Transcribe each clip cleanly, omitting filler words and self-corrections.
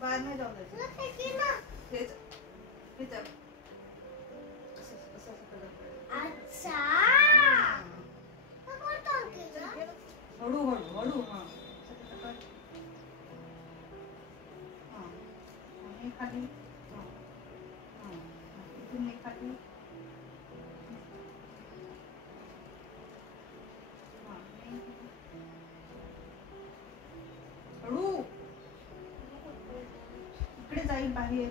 बाहेर नाही जाऊ द्यायचं. हळू हळू हळू. खाली इथून खाली हळू. इकडे जाईल बाहेर.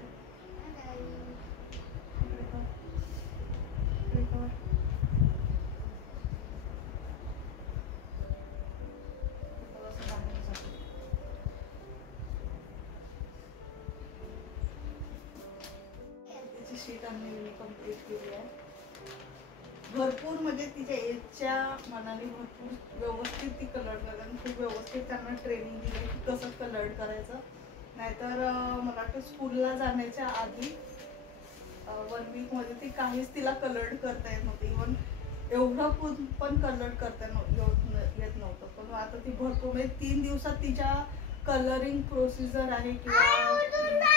शीट आम्ही कंप्लीट केली आहे. भरपूर म्हणजे तिच्या एजच्या मनाने भरपूर व्यवस्थित ती कलर करतात. खूप व्यवस्थित त्यांना ट्रेनिंग दिली की कसं कलर करायचं. नाहीतर मला वाटतं स्कूलला जाण्याच्या आधी 1 वीक मध्ये ती काहीच तिला कलर करता येत नव्हतं. इव्हन एवढं पण कलर करता येत नव्हतं. पण आता ती भरपूर म्हणजे 3 दिवसात तिच्या कलरिंग प्रोसिजर आहे किंवा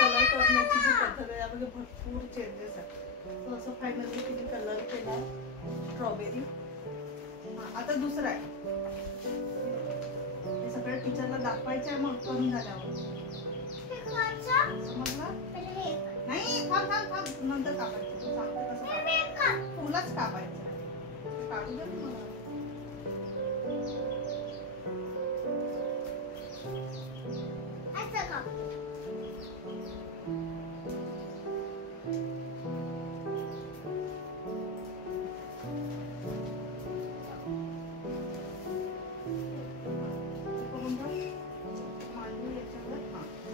कलर करण्याची जी पद्धत आहे यामध्ये भरपूर चेंजेस आहेत. तर असं फायनली तिने कलर केला स्ट्रॉबेरी. आता दुसरा आहे हे सगळं टीचरला दाखवायचं आहे. मग कमी झाल्यावर समजलं नाही. थांब थांब थांब नंतर कापायचं. तू सांगते कसं फुलच कापायचं. काढू दे मला.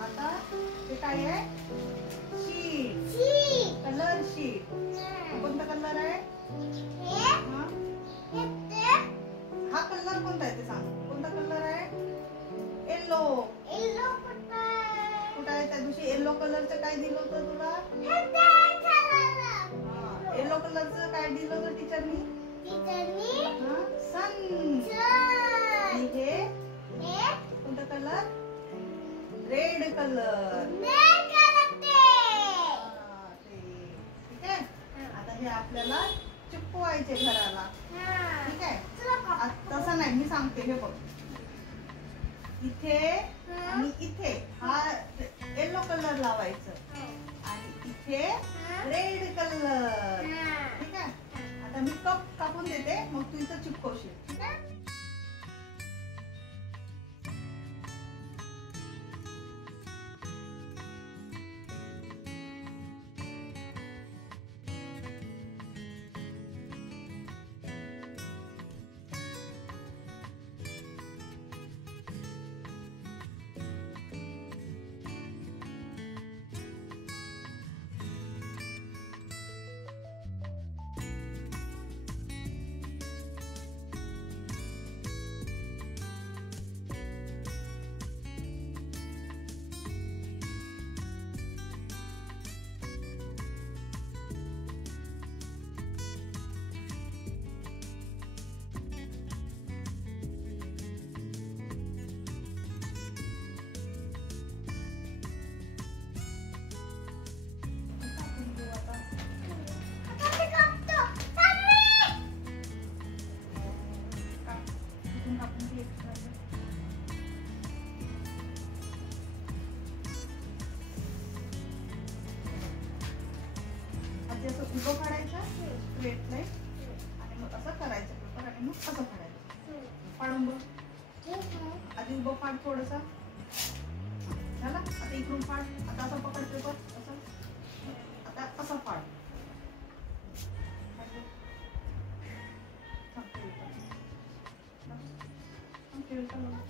आता ते काय आहे? शीट. Colour sheet. कोणता कलर आहे? हा कलर कोणता आहे ते सांग. कोणता कलर आहे? येलो. कुठं आहे? त्या दिवशी येलो कलरचं काय दिलं होतं तुला? येलो कलरचं काय दिलं होतं टीचरनी? सन. हे कोणता कलर? Red colour. ठीक आहे. आता हे आपल्याला चिपकवायचे घराला. ठीक आहे. तसं नाही मी सांगते. हे बघ इथे आणि इथे हा येलो कलर लावायचं आणि इथे रेड कलर. ठीक आहे. आता मी कप कापून देते मग तू इथं चिपकवशील. ठीक आहे. असं उभं काढायचं स्ट्रेट लाईन आणि मग असं करायचं पेपर आणि मग असं काढायचं. पाडून बघ. आधी उभं पाड थोडंसं झालं. आता इकडून पाड. आता असं पकड पेपर असं. आता असं पाड. Okay.